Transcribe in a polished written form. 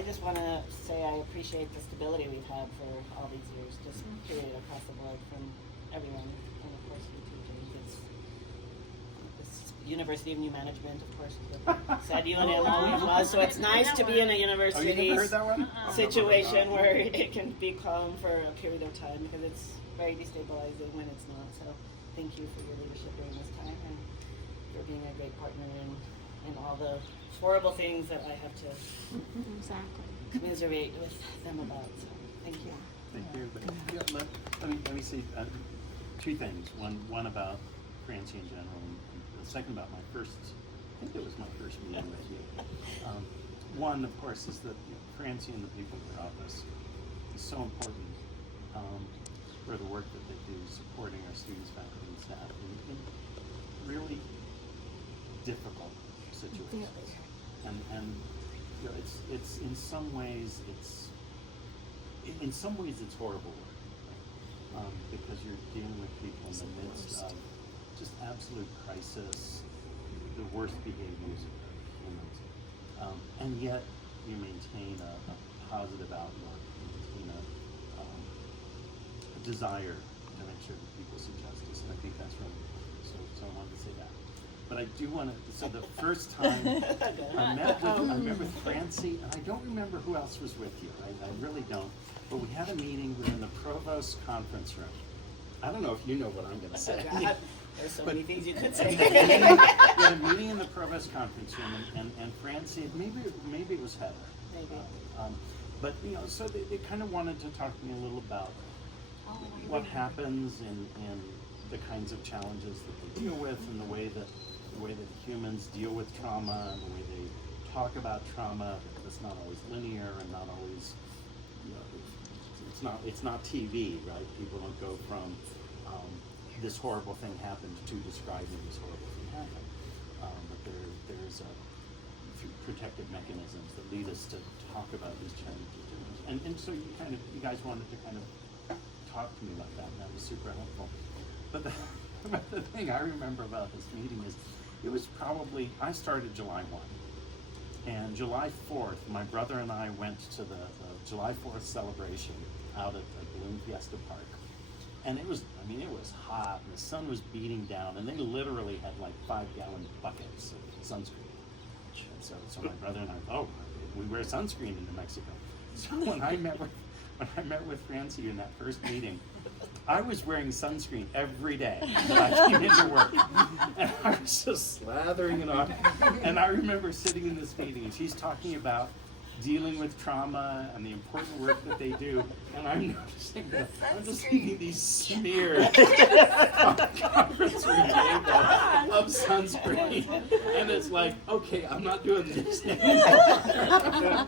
I just want to say I appreciate the stability we've had for all these years, just period across the board from everyone, and of course you too, James. It's University of New Management, of course, said UNM always was, so it's nice to be in a university situation where it can be calm for a period of time, because it's very destabilizing when it's not. So thank you for your leadership during this time, and for being a great partner in all the horrible things that I have to commiserate with them about. So thank you. Thank you. Let me say two things. One about Francie in general, and the second about my first. I think it was my first meeting with you. One, of course, is that Francie and the people in her office is so important for the work that they do, supporting our students, faculty, and staff in really difficult situations. And you know, it's in some ways it's horrible work, right? Because you're dealing with people in the midst of just absolute crisis, the worst behaviors of humans, and yet you maintain a positive outlook, maintain a desire to make sure that people see justice, and I think that's really important. So I wanted to say that. But I do want to. So the first time I met with Francie, and I don't remember who else was with you. I really don't. But we had a meeting within the provost conference room. I don't know if you know what I'm going to say. There's so many things you could say. We had a meeting in the provost conference room, and Francie, maybe it was Heather. Maybe. But you know, so they kind of wanted to talk to me a little about what happens in the kinds of challenges that they deal with, and the way that humans deal with trauma, and the way they talk about trauma. It's not always linear, and not always, you know, it's not TV, right? People don't go from this horrible thing happened to describing this horrible thing happened. But there's protective mechanisms that lead us to talk about these challenges. And so you guys wanted to kind of talk to me about that, and that was super helpful. But the thing I remember about this meeting is, it was probably, I started July 1. And July 4th, my brother and I went to the July 4th celebration out at Balloon Fiesta Park. And it was hot, and the sun was beating down, and they literally had like 5-gallon buckets of sunscreen. And so my brother and I thought, we wear sunscreen in New Mexico. So when I met with Francie in that first meeting, I was wearing sunscreen every day that I came into work, and I was just slathering it on. And I remember sitting in this meeting, and she's talking about dealing with trauma and the important work that they do, and I'm noticing that I'm just seeing these smears on the conference room table of sunscreen, and it's like, okay, I'm not doing this anymore.